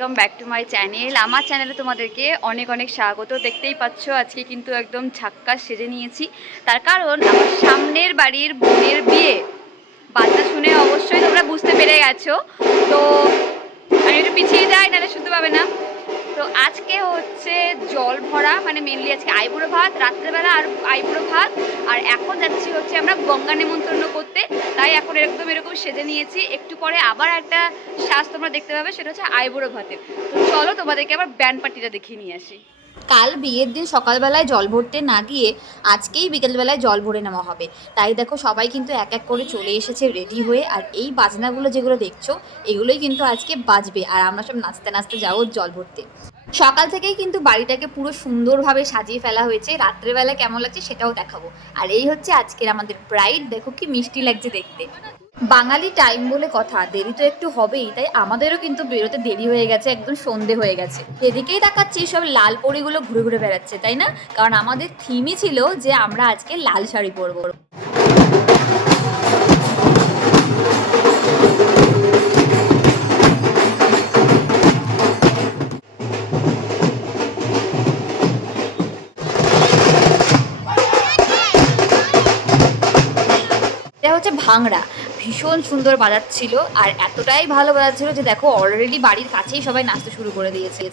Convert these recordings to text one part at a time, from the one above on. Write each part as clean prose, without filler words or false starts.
Welcome back to my channel. আমার চ্যানেলে তোমাদেরকে অনেক অনেক স্বাগত। দেখতেই পাচ্ছ আজকে কিন্তু একদম ঝাক্কাস সেজে নিয়েছি, তার কারণ আমার সামনের বাড়ির বোনের বিয়ে। বাচ্চা শুনে অবশ্যই তোমরা বুঝতে পেরে গেছো। তো আমি একটু পিছিয়ে যাই, নাহলে শুনতে পাবে না। তো আজকে হচ্ছে জল ভরা, মানে মেনলি আজকে আইবুড়ো ভাত, রাত্রেবেলা আর আইবুড়ো ভাত। আর এখন যাচ্ছি হচ্ছে আমরা গঙ্গা নেমন্তন্ন করতে, তাই এখন এরকম সেজে নিয়েছি। একটু পরে আবার একটা সাজ তোমরা দেখতে পাবে, সেটা হচ্ছে আইবুড়ো ভাতের। তো চলো তোমাদেরকে আবার ব্যান্ড পার্টিটা দেখিয়ে নিয়ে আসি। কাল বিয়ের দিন সকালবেলায় জল ভরতে না গিয়ে আজকেই বিকেলবেলায় জল ভরে নেওয়া হবে। তাই দেখো সবাই কিন্তু এক এক করে চলে এসেছে রেডি হয়ে। আর এই বাজনাগুলো যেগুলো দেখছো এগুলোই কিন্তু আজকে বাজবে, আর আমরা সব নাচতে নাচতে যাবো জল ভরতে। সকাল থেকেই কিন্তু বাড়িটাকে পুরো সুন্দরভাবে সাজিয়ে ফেলা হয়েছে, রাত্রেবেলা কেমন লাগছে সেটাও দেখাবো। আর এই হচ্ছে আজকের আমাদের ব্রাইড, দেখো কি মিষ্টি লাগছে দেখতে। বাঙালি টাইম বলে কথা, দেরি তো একটু হবেই, তাই আমাদেরও কিন্তু বেরোতে দেরি হয়ে গেছে, একদম সন্ধে হয়ে গেছে। এদিকেই তাকাচ্ছি সব লাল পরিগুলো ঘুরে ঘুরে বেড়াচ্ছে, তাই না? কারণ আমাদের থিমই ছিল যে আমরা আজকে লাল শাড়ি পরবো। এটা হচ্ছে ভাংড়া, ভীষণ সুন্দর বাজাচ্ছিল, আর এতটাই ভালো বাজাচ্ছিল যে দেখো অলরেডি বাড়ির কাছেই সবাই নাচতে শুরু করে দিয়েছে।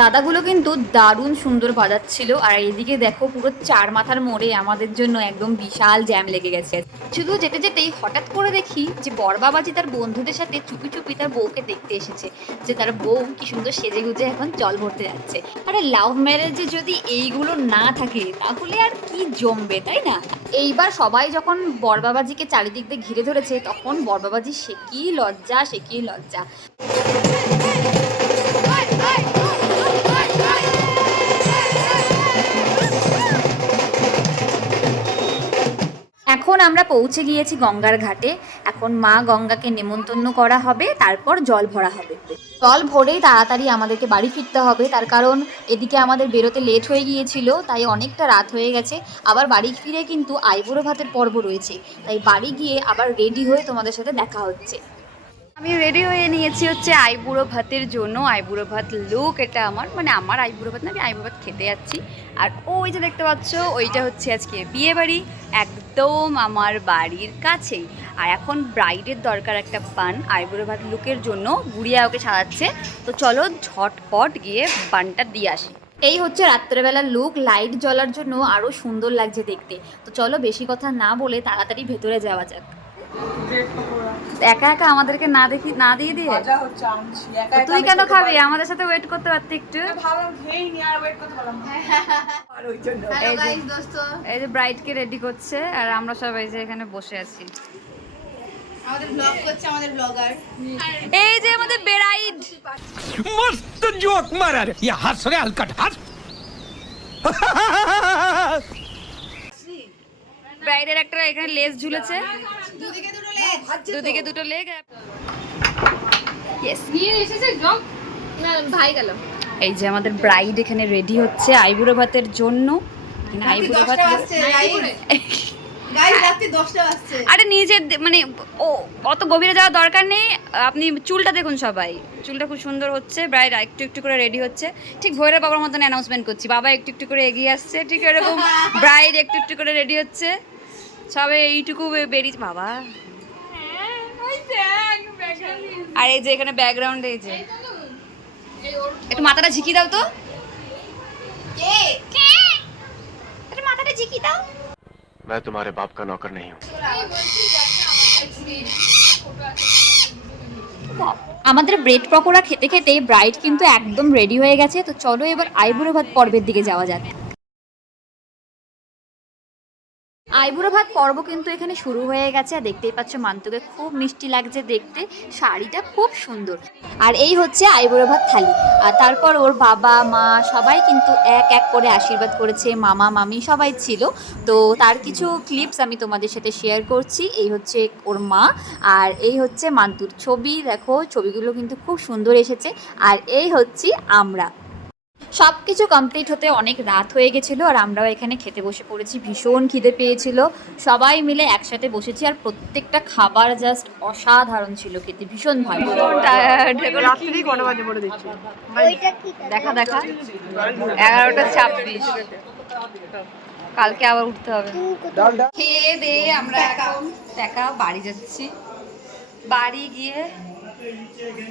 দাদাগুলো কিন্তু দারুণ সুন্দর বাজাচ্ছিল। আর এদিকে দেখো পুরো চার মাথার মোড়ে আমাদের জন্য একদম বিশাল জ্যাম লেগে গেছে। শুধু যেতে যেতেই হঠাৎ করে দেখি যে বরবাবাজি তার বন্ধুদের সাথে চুপি চুপি তার বউকে দেখতে এসেছে, যে তার বউ কি সুন্দর সেজে গুজে এখন জল ভরতে যাচ্ছে। আরে লাভ ম্যারেজে যদি এইগুলো না থাকে তাহলে আর কি জমবে, তাই না? এইবার সবাই যখন বরবাবাজিকে চারিদিক দিয়ে ঘিরে ধরেছে, তখন বরবাবাজি সে কি লজ্জা, সে কি লজ্জা। এখন আমরা পৌঁছে গিয়েছি গঙ্গার ঘাটে। এখন মা গঙ্গাকে নেমন্তন্ন করা হবে, তারপর জল ভরা হবে। জল ভরেই তাড়াতাড়ি আমাদেরকে বাড়ি ফিরতে হবে, তার কারণ এদিকে আমাদের বেরোতে লেট হয়ে গিয়েছিল, তাই অনেকটা রাত হয়ে গেছে। আবার বাড়ি ফিরে কিন্তু আইবুড়ো ভাতের পর্ব রয়েছে, তাই বাড়ি গিয়ে আবার রেডি হয়ে তোমাদের সাথে দেখা হচ্ছে। আমি রেডি হয়ে নিয়েছি হচ্ছে আইবুড়ো ভাতের জন্য। আইবুড়ো ভাত লুক এটা আমার, মানে আমার আইবুড়ো ভাত না, আমি আইবুড়ো ভাত খেতে যাচ্ছি। আর ওই যে দেখতে পাচ্ছ ওইটা হচ্ছে আজকে বিয়ে বাড়ি, একদম আমার বাড়ির কাছেই। আর এখন ব্রাইডের দরকার একটা পান আইবুড়ো ভাত লুকের জন্য, গুড়িয়া ওকে সাজাচ্ছে। তো চলো ঝটপট গিয়ে পানটা দিয়ে আসি। এই হচ্ছে রাত্রেবেলার লুক, লাইট জ্বলার জন্য আরও সুন্দর লাগছে দেখতে। তো চলো বেশি কথা না বলে তাড়াতাড়ি ভেতরে যাওয়া যাক। একা একা আমাদেরকে না দিয়ে দিয়ে তুই কেন খাবি? আমাদের সাথে ওয়েট করতে পারতি একটু। এই যে ব্রাইডকে রেডি করছে, আর আমরা সবাই যে এখানে বসে আছি। এই যে আমাদের ব্রাইড, मस्त जोक मारा रे ये हंस रे हलकट हंस ব্রাইডের একটা এখানে লেস ঝুলেছে, দুদিকে দুটো লেগ। ইয়েস, এই যে আমাদের ব্রাইড এখানে রেডি হচ্ছে আইবুড়ো ভাতের জন্য। এখানে আইবুড়ো ভাত, আরে নিজে মানে ও অত গভীরে যাওয়ার দরকার নেই। আপনি চুলটা দেখুন, সবাই চুলটা খুব সুন্দর হচ্ছে। ব্রাইড একটু একটু করে রেডি হচ্ছে, ঠিক ভৈরব বাবার মতন অ্যানাউন্সমেন্ট করছি। বাবা একটু একটু করে এগিয়ে আসছে, ঠিক এরকম ব্রাইড একটু একটু করে রেডি হচ্ছে। সবে এইটুকু বেরিয়েছে বাবা। আর এই যে এখানে ব্যাকগ্রাউন্ডে এই যে একটু মাথাটা ঝিকি দাও তো, একটু মাথাটা ঝিকি দাও। मैं तुम्हारे बाप का नौकर नहीं हूँ। আমাদের ব্রেড পকোড়া খেতে খেতে ব্রাইড কিন্তু একদম রেডি হয়ে গেছে। তো চলো এবার আইবুড়ো ভাত পর্বের দিকে যাওয়া যাক। আইবুড়ো ভাত পর্ব কিন্তু এখানে শুরু হয়ে গেছে। আর দেখতেই পাচ্ছ মান্তুকে খুব মিষ্টি লাগছে দেখতে, শাড়িটা খুব সুন্দর। আর এই হচ্ছে আইবুড়ো ভাত থালি। আর তারপর ওর বাবা মা সবাই কিন্তু এক এক করে আশীর্বাদ করেছে, মামা মামি সবাই ছিল। তো তার কিছু ক্লিপস আমি তোমাদের সাথে শেয়ার করছি। এই হচ্ছে ওর মা, আর এই হচ্ছে মান্তুর ছবি। দেখো ছবিগুলো কিন্তু খুব সুন্দর এসেছে। আর এই হচ্ছে আমরা সব কিছু কমপ্লিট হতে অনেক রাত হয়ে গেছিলো আর আমরাও এখানে খেতে বসে পড়েছি। ভীষণ খিদে পেয়েছিল, সবাই মিলে একসাথে বসেছি আর প্রত্যেকটা খাবার জাস্ট অসাধারণ ছিল, খেতে ভীষণ ভালো। রাত্রি কটা বাজে পড়ে দিচ্ছি দেখা 11:26। কালকে আবার উঠতে হবে। খেয়ে দিয়ে আমরা এখন বাড়ি যাচ্ছি। বাড়ি গিয়ে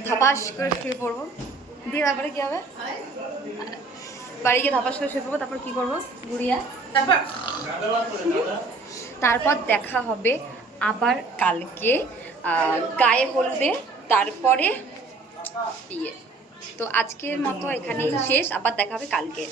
ধপাস করে শুয়ে পড়বো। দিয়ে তারপরে কি হবে? বাড়ি গিয়ে ধপাস করে শুয়ে পড়বো। তারপর কি করবো গুড়িয়া? তারপর দেখা হবে আবার কালকে গায়ে হলুদে, তারপরে বিয়ে। তো আজকের মতো এখানেই শেষ, আবার দেখা হবে কালকে।